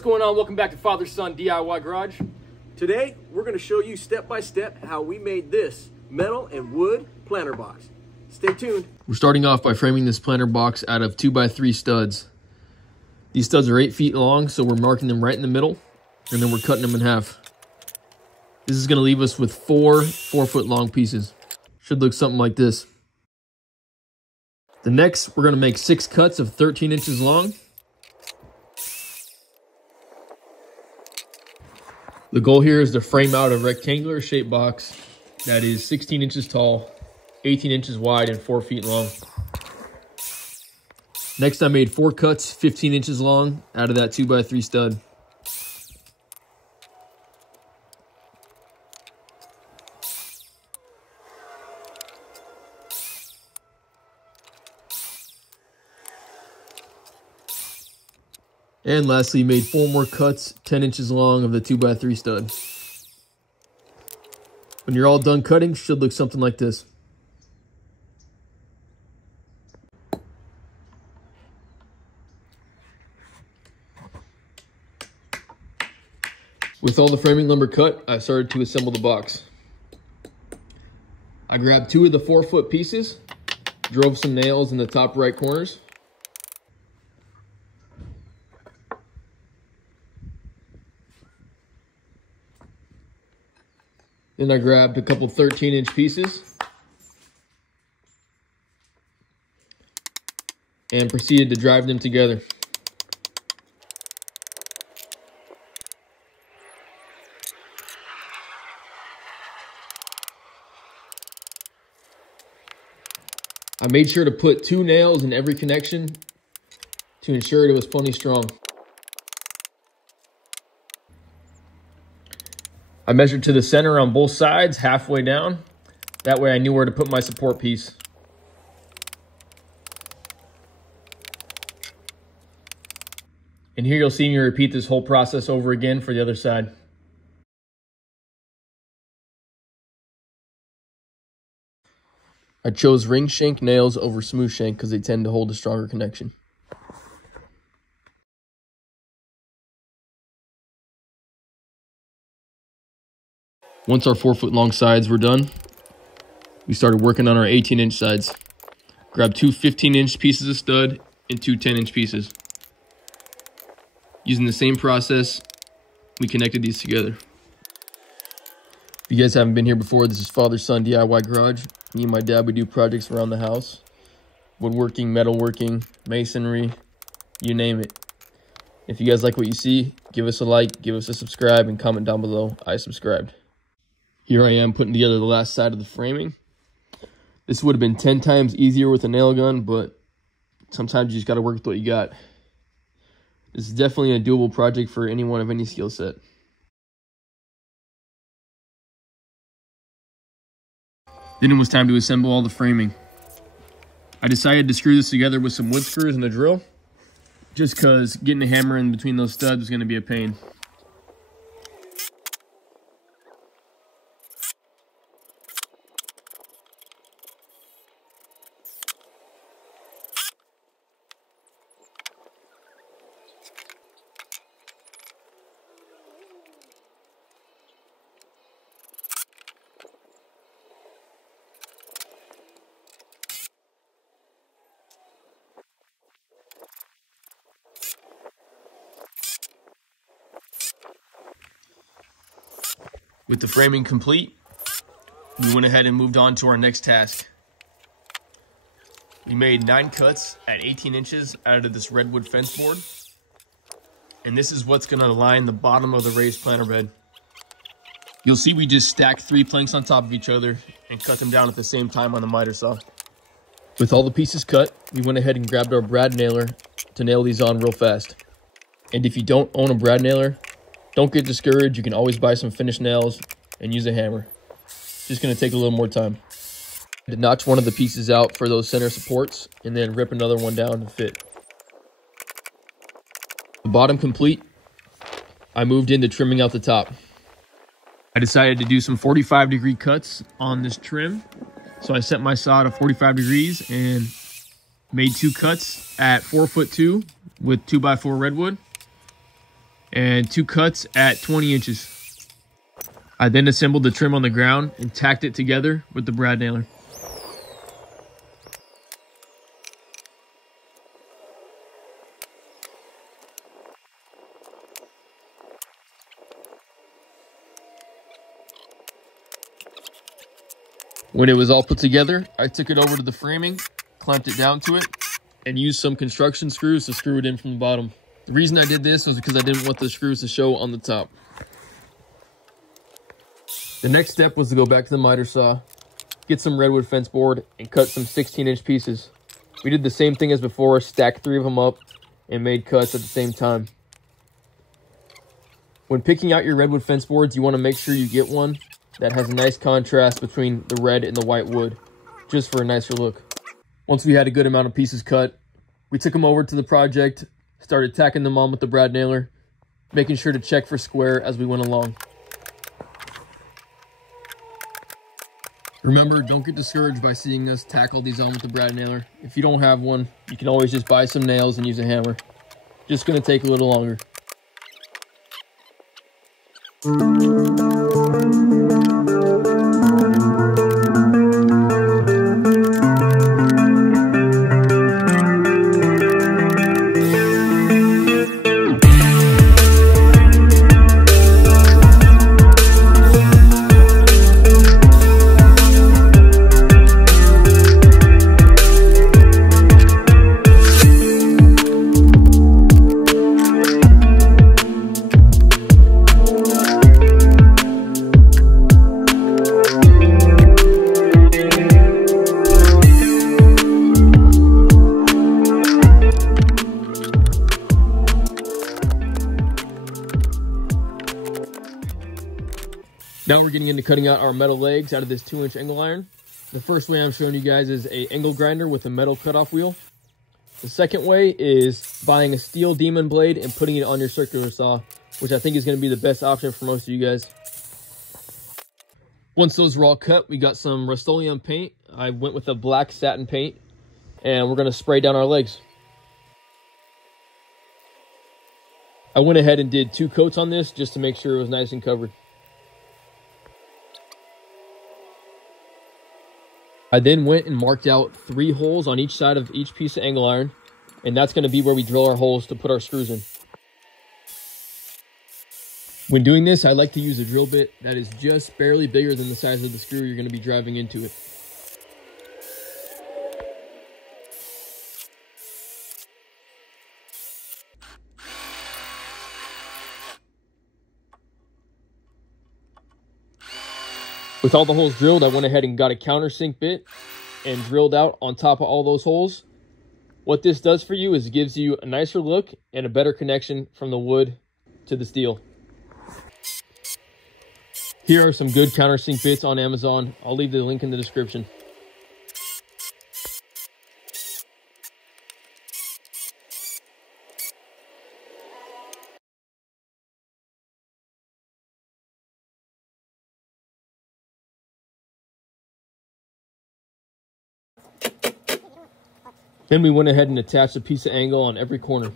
what's going on? Welcome back to Father Son DIY Garage. Today, we're going to show you step by step how we made this metal and wood planter box. Stay tuned. We're starting off by framing this planter box out of 2x3 studs. These studs are 8 feet long, so we're marking them right in the middle, and then we're cutting them in half. This is going to leave us with 4 4-foot long pieces. Should look something like this. The next, we're going to make 6 cuts of 13 inches long. The goal here is to frame out a rectangular shaped box that is 16 inches tall, 18 inches wide, and 4 feet long. Next, I made 4 cuts 15 inches long out of that 2x3 stud. And lastly, made 4 more cuts 10 inches long of the 2x3 stud. When you're all done cutting, should look something like this. With all the framing lumber cut, I started to assemble the box. I grabbed 2 of the 4-foot pieces, drove some nails in the top right corners. Then I grabbed a couple 13-inch pieces and proceeded to drive them together. I made sure to put 2 nails in every connection to ensure it was plenty strong. I measured to the center on both sides, halfway down. That way I knew where to put my support piece. And here you'll see me repeat this whole process over again for the other side. I chose ring shank nails over smooth shank because they tend to hold a stronger connection. Once our 4-foot long sides were done, we started working on our 18-inch sides. Grabbed 2 15-inch pieces of stud and 2 10-inch pieces. Using the same process, we connected these together. If you guys haven't been here before, this is Father Son DIY Garage. Me and my dad, we do projects around the house. Woodworking, metalworking, masonry, you name it. If you guys like what you see, give us a like, give us a subscribe, and comment down below, I subscribed. Here I am putting together the last side of the framing. This would have been 10 times easier with a nail gun, but sometimes you just got to work with what you got. This is definitely a doable project for anyone of any skill set. Then it was time to assemble all the framing. I decided to screw this together with some wood screws and a drill, just because getting a hammer in between those studs was going to be a pain. With the framing complete, we went ahead and moved on to our next task. We made 9 cuts at 18 inches out of this redwood fence board. And this is what's gonna line the bottom of the raised planter bed. You'll see we just stacked 3 planks on top of each other and cut them down at the same time on the miter saw. With all the pieces cut, we went ahead and grabbed our brad nailer to nail these on real fast. And if you don't own a brad nailer, don't get discouraged. You can always buy some finished nails and use a hammer. It's just going to take a little more time. To notch one of the pieces out for those center supports and then rip another one down to fit. The bottom complete, I moved into trimming out the top. I decided to do some 45-degree cuts on this trim. So I set my saw to 45 degrees and made 2 cuts at 4'2" with 2x4 redwood. and 2 cuts at 20 inches. I then assembled the trim on the ground and tacked it together with the brad nailer. When it was all put together, I took it over to the framing, clamped it down to it, and used some construction screws to screw it in from the bottom. The reason I did this was because I didn't want the screws to show on the top. The next step was to go back to the miter saw, get some redwood fence board, and cut some 16-inch pieces. We did the same thing as before, stacked 3 of them up, and made cuts at the same time. When picking out your redwood fence boards, you want to make sure you get one that has a nice contrast between the red and the white wood, just for a nicer look. Once we had a good amount of pieces cut, we took them over to the project, started tacking them on with the brad nailer, making sure to check for square as we went along. Remember, don't get discouraged by seeing us tack all these on with the brad nailer. If you don't have one, you can always just buy some nails and use a hammer. Just gonna take a little longer. Now we're getting into cutting out our metal legs out of this 2-inch angle iron. The first way I'm showing you guys is a angle grinder with a metal cutoff wheel. The second way is buying a steel demon blade and putting it on your circular saw, which I think is going to be the best option for most of you guys. Once those were all cut, we got some Rust-Oleum paint. I went with a black satin paint, and we're going to spray down our legs. I went ahead and did 2 coats on this just to make sure it was nice and covered. I then went and marked out 3 holes on each side of each piece of angle iron, and that's going to be where we drill our holes to put our screws in. When doing this, I like to use a drill bit that is just barely bigger than the size of the screw you're going to be driving into it. With all the holes drilled, I went ahead and got a countersink bit and drilled out on top of all those holes. What this does for you is it gives you a nicer look and a better connection from the wood to the steel. Here are some good countersink bits on Amazon. I'll leave the link in the description. Then we went ahead and attached a piece of angle on every corner.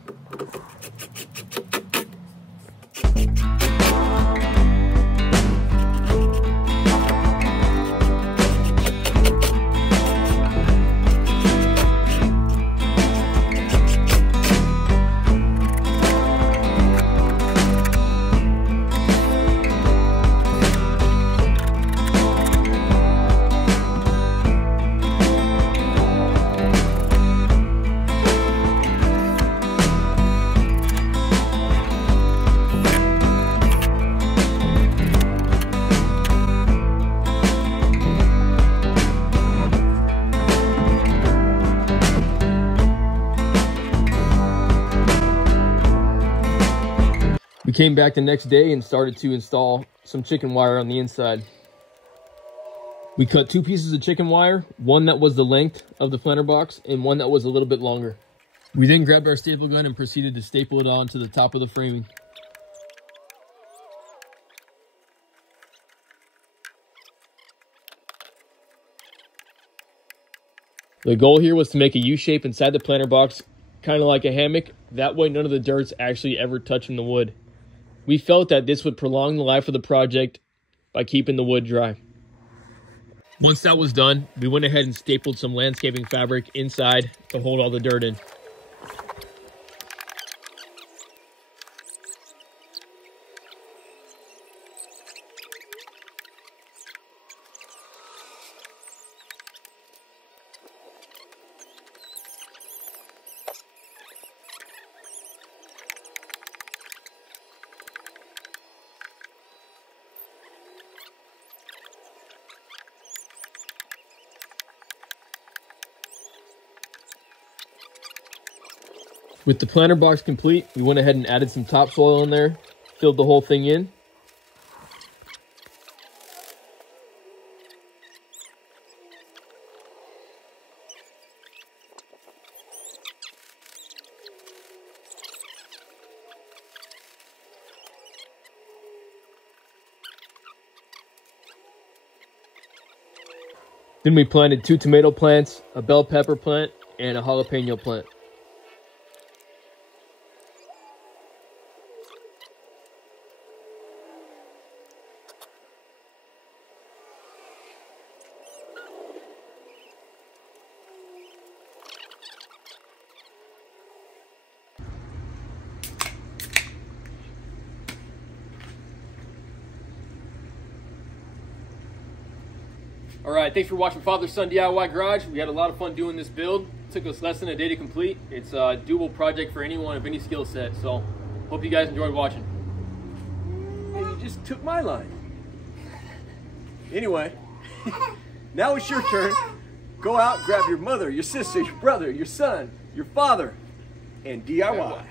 We came back the next day and started to install some chicken wire on the inside. We cut 2 pieces of chicken wire, one that was the length of the planter box and one that was a little bit longer. We then grabbed our staple gun and proceeded to staple it on to the top of the framing. The goal here was to make a U-shape inside the planter box, kind of like a hammock. That way none of the dirt's actually ever touching the wood. We felt that this would prolong the life of the project by keeping the wood dry. Once that was done, we went ahead and stapled some landscaping fabric inside to hold all the dirt in. With the planter box complete, we went ahead and added some topsoil in there, filled the whole thing in. Then we planted 2 tomato plants, a bell pepper plant, and a jalapeno plant. All right, thanks for watching Father Son DIY Garage. We had a lot of fun doing this build. It took us less than a day to complete. It's a doable project for anyone of any skill set. So, hope you guys enjoyed watching. And you just took my line. Anyway, now it's your turn. Go out, grab your mother, your sister, your brother, your son, your father, and DIY.